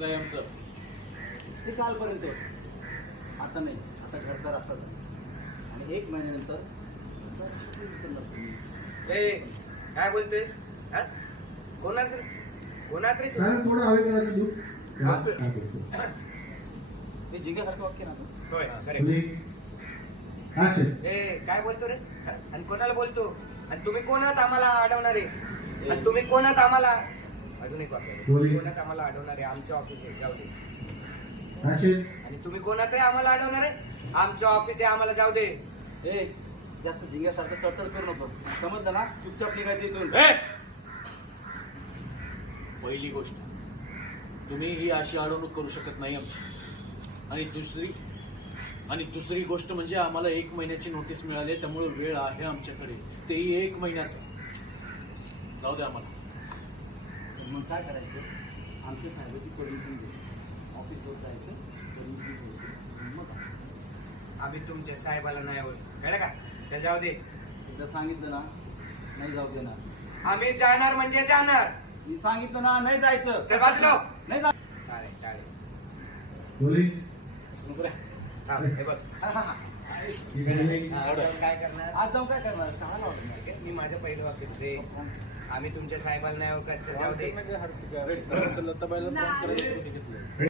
Fix आहे आमचं. ते कालपर्यंत होतं. आता नाही, आता घरचा रस्ता झाला आणि 1 महिन्यानंतर विसरणार तुम्ही. ए काय बोलतोयस? हा? कोणाकडे कोणाकडे साहेब थोडं हवे करायचं दूध. हा, काय करतो? ते जिंक्यासारखं वाक्य ना आता. होय खरे. तुम्ही हा साहेब. ए काय बोलतो रे? आणि कोणाला बोलतो? आणि तुम्ही कोणात आम्हाला अडवणार आहे? आणि तुम्ही कोणात आम्हाला अजून एक वाक्य बोली. कोणात आम्हाला अडवणार आहे? आमचं ऑफिस आहे, जाऊ दे. हा साहेब. आणि तुम्ही कोणात आहे आम्हाला अडवणार आहे? आमचं ऑफिस आहे, आम्हाला जाऊ दे. ए जास्त झिंग्यासारखं चढतड करू नको. समजलं ना? चुपचाप निघायचं इथून. ए! पहिली गोष्ट, तुम्ही ही अशी अडवणूक करू शकत नाही आमची. आणि दुसरी गोष्ट म्हणजे आम्हाला 1 महिन्याची नोटीस मिळाली, त्यामुळे वेळ आहे आमच्याकडे, तेही 1 महिन्याचा. जाऊ द्या आम्हाला. तर मग काय करायचं? आमच्या साहेबाची परमिशन घ्यायची, ऑफिसवर जायचं, परमिशन घ्यायची, मग काय? आम्ही तुमच्या साहेबाला नाही होय, कळलं का? चल जाऊ दे. एकदा सांगितलं ना, नाही जाऊ देणार. आम्ही जाणार म्हणजे जाणार. मी सांगितलं ना, नाही जायचं. चल बाजूला. नाही जा. चालेल चालेल. बोली. नको रे. हा, हे बघ. ठीक आहे. आज जाऊन काय करणार? आज जाऊन काय करणार? काय लावणार? ठीक आहे, मी माझं पहिलं वाक्य देते. आम्ही तुमच्या साहेबाला नाही होकार, चल जाऊ दे. लता बाईला फोन करायचं घेतलं.